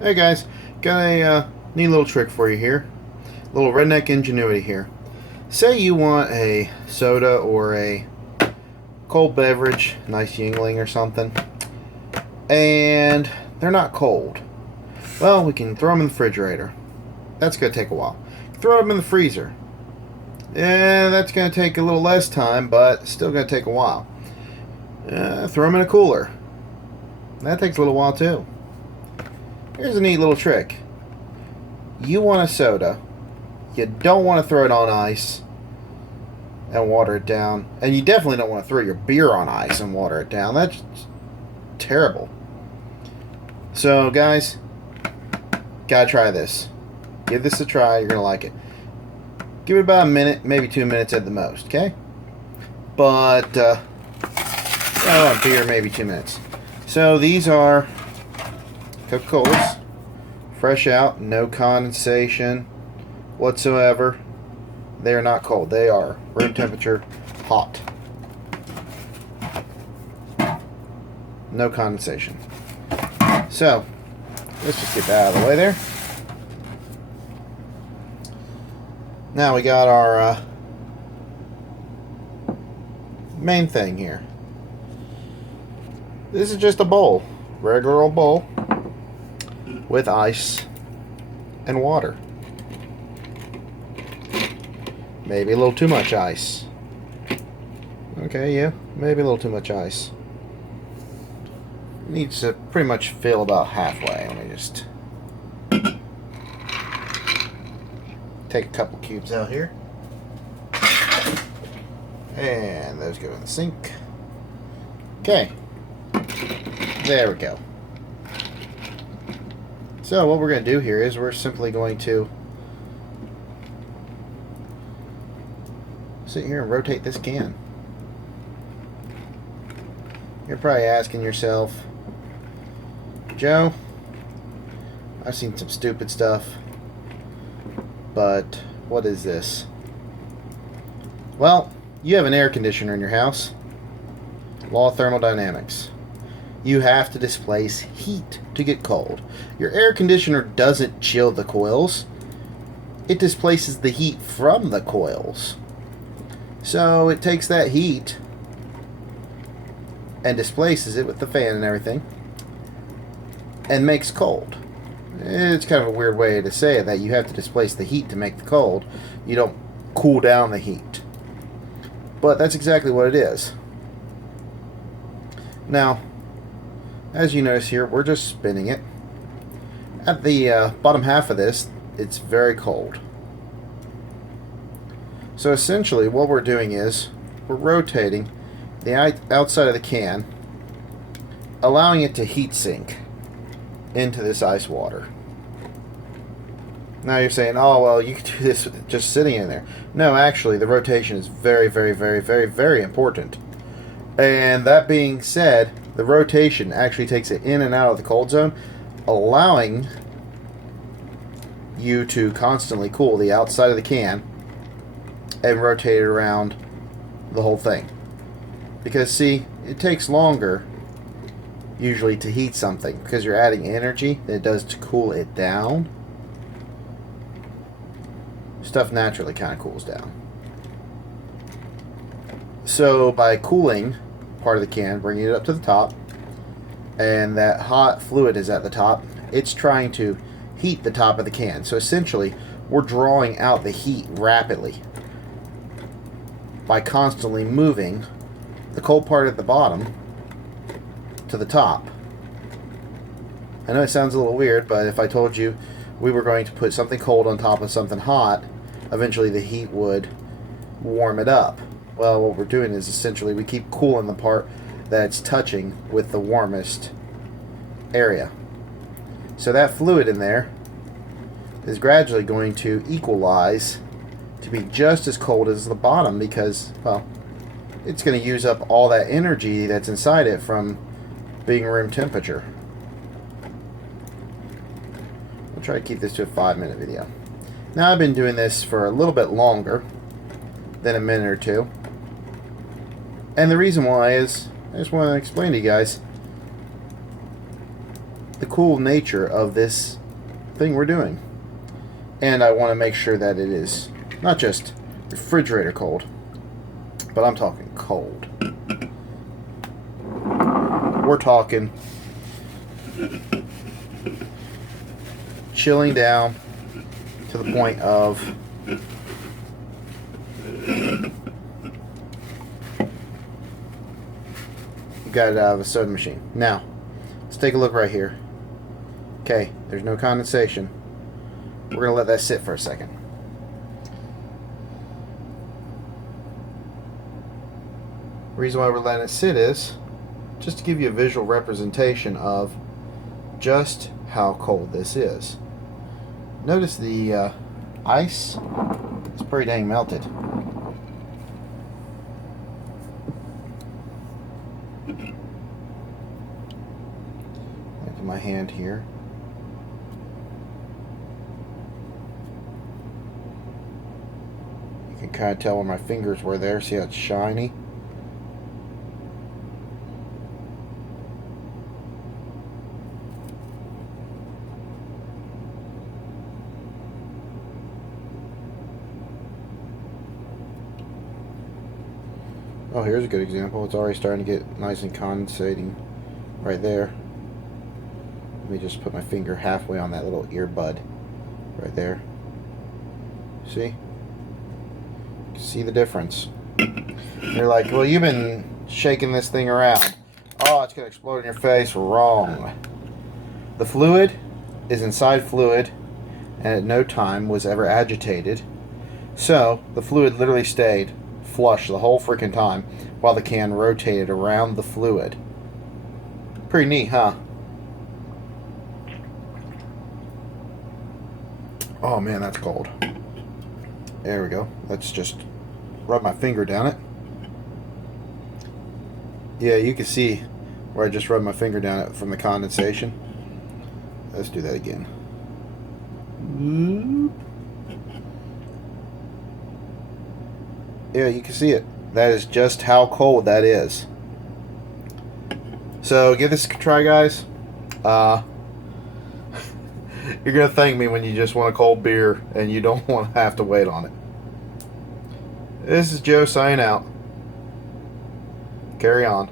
Hey guys, got a neat little trick for you here. A little redneck ingenuity here. Say you want a soda or a cold beverage, nice Yingling or something, and they're not cold. Well, we can throw them in the refrigerator. That's going to take a while. Throw them in the freezer. Yeah, that's going to take a little less time, but still going to take a while. Throw them in a cooler. That takes a little while too. Here's a neat little trick. You want a soda. You don't want to throw it on ice and water it down. And you definitely don't want to throw your beer on ice and water it down. That's terrible. So, guys, gotta try this. Give this a try. You're going to like it. Give it about a minute, maybe 2 minutes at the most, okay? But, beer, maybe 2 minutes. So, these are Coca-Colas. Fresh out, no condensation whatsoever. They are not cold. They are room temperature hot. No condensation. So, let's just get that out of the way there. Now we got our main thing here. This is just a bowl. Regular old bowl with ice and water. Maybe a little too much ice. Okay, yeah, maybe a little too much ice. Needs to pretty much fill about halfway. Let me just take a couple cubes out here. And those go in the sink. Okay. There we go. So what we're going to do here is we're simply going to sit here and rotate this can. You're probably asking yourself, Joe, I've seen some stupid stuff, but what is this? Well, you have an air conditioner in your house. Law of thermodynamics. You have to displace heat to get cold. Your air conditioner doesn't chill the coils. It displaces the heat from the coils. So it takes that heat and displaces it with the fan and everything and makes cold. It's kind of a weird way to say it, that you have to displace the heat to make the cold. You don't cool down the heat. But that's exactly what it is. Now, as you notice here, we're just spinning it. At the bottom half of this, it's very cold. So essentially what we're doing is we're rotating the outside of the can, allowing it to heat sink into this ice water. Now you're saying, oh, well, you could do this with just sitting in there. No, actually, the rotation is very, very, very, very, very important. And that being said, the rotation actually takes it in and out of the cold zone, allowing you to constantly cool the outside of the can and rotate it around the whole thing. Because, see, it takes longer usually to heat something because you're adding energy than it does to cool it down. Stuff naturally kind of cools down. So by cooling part of the can, bringing it up to the top, and that hot fluid is at the top, it's trying to heat the top of the can. So essentially, we're drawing out the heat rapidly by constantly moving the cold part at the bottom to the top. I know it sounds a little weird, but if I told you we were going to put something cold on top of something hot, eventually the heat would warm it up. Well, what we're doing is essentially we keep cooling the part that it's touching with the warmest area. So that fluid in there is gradually going to equalize to be just as cold as the bottom because, well, it's going to use up all that energy that's inside it from being room temperature. We'll try to keep this to a 5-minute video. Now I've been doing this for a little bit longer than a minute or two. And the reason why is, I just want to explain to you guys, the cool nature of this thing we're doing. And I want to make sure that it is not just refrigerator cold, but I'm talking cold. We're talking chilling down to the point of you got it out of a soda machine. Now, let's take a look right here. Okay, there's no condensation. We're going to let that sit for a second. The reason why we're letting it sit is just to give you a visual representation of just how cold this is. Notice the ice is pretty dang melted. Look at my hand here. You can kind of tell where my fingers were there. See how it's shiny? Oh, here's a good example. It's already starting to get nice and condensating right there. Let me just put my finger halfway on that little earbud right there. See? See the difference. You're like, well, you've been shaking this thing around. Oh, it's going to explode in your face. Wrong. The fluid is inside fluid, and at no time was ever agitated. So, the fluid literally stayed flush the whole freaking time while the can rotated around the fluid. Pretty neat, huh? Oh man, that's cold. There we go. Let's just rub my finger down it. Yeah, you can see where I just rubbed my finger down it from the condensation. Let's do that again. Yeah, you can see it. That is just how cold that is. So give this a try, guys. You're gonna thank me when you just want a cold beer and you don't want to have to wait on it. This is Joe signing out. Carry on.